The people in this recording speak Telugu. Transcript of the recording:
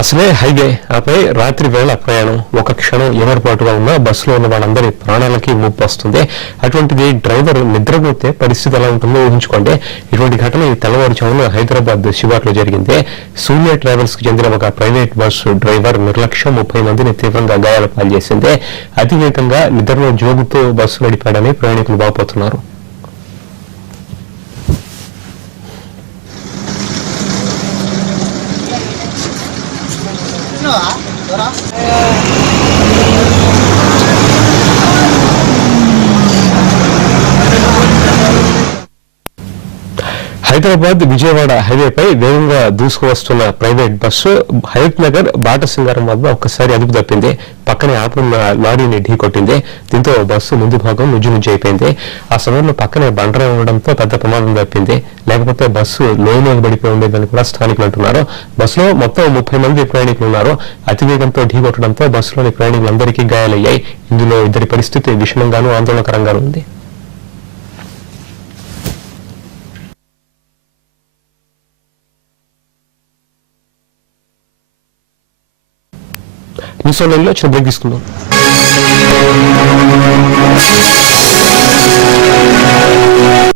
అసలే హైవే ఆపై రాత్రి వేళ ప్రయాణం ఒక క్షణం ఏమరపాటుగా ఉన్న బస్సులో ఉన్న వాళ్ళందరి ప్రాణాలకి ముప్పు వస్తుంది. అటువంటిది డ్రైవర్ నిద్రపోతే పరిస్థితి ఎలా ఉంటుందో ఊహించుకోండి. ఇటువంటి ఘటన ఈ తెల్లవారుజామున హైదరాబాద్ శివార్లో జరిగింది. సూర్య ట్రావెల్స్ కు చెందిన ఒక ప్రైవేట్ బస్సు డ్రైవర్ నిర్లక్ష్యం 30 మందిని తీవ్రంగా గాయాల పాల్చేసింది. అతివేగంగా నిద్రలో జోగుతూ బస్సు నడిపాడని ప్రయాణికులు వాపోతున్నారు. హైదరాబాద్ విజయవాడ హైవేపై వేగంగా దూసుకువస్తున్న ప్రైవేట్ బస్సు హయత్ నగర్ బాటసింగారం వద్ద ఒక్కసారి అదుపు తప్పింది. పక్కనే ఆపున్న లారీని ఢీకొట్టింది. దీంతో బస్సు ముందు భాగం నుజ్జు అయిపోయింది. ఆ సమయంలో పక్కనే బండరాయి ఉండడంతో పెద్ద ప్రమాదం తప్పింది. లేకపోతే బస్సు లోయలోకి పడిపోయి ఉండేదని కూడా స్థానికులు అంటున్నారు. బస్సులో మొత్తం 30 మంది ప్రయాణికులు ఉన్నారు. అతివేగంతో ఢీకొట్టడంతో బస్సులోని ప్రయాణికులందరికీ గాయాలయ్యాయి. ఇందులో ఇద్దరి పరిస్థితి విషమంగానూ ఆందోళనకరంగానూ ఉంది. న్యూస్ ఆన్లైన్లో చిన్న బ్రేక్ తీసుకుందాం.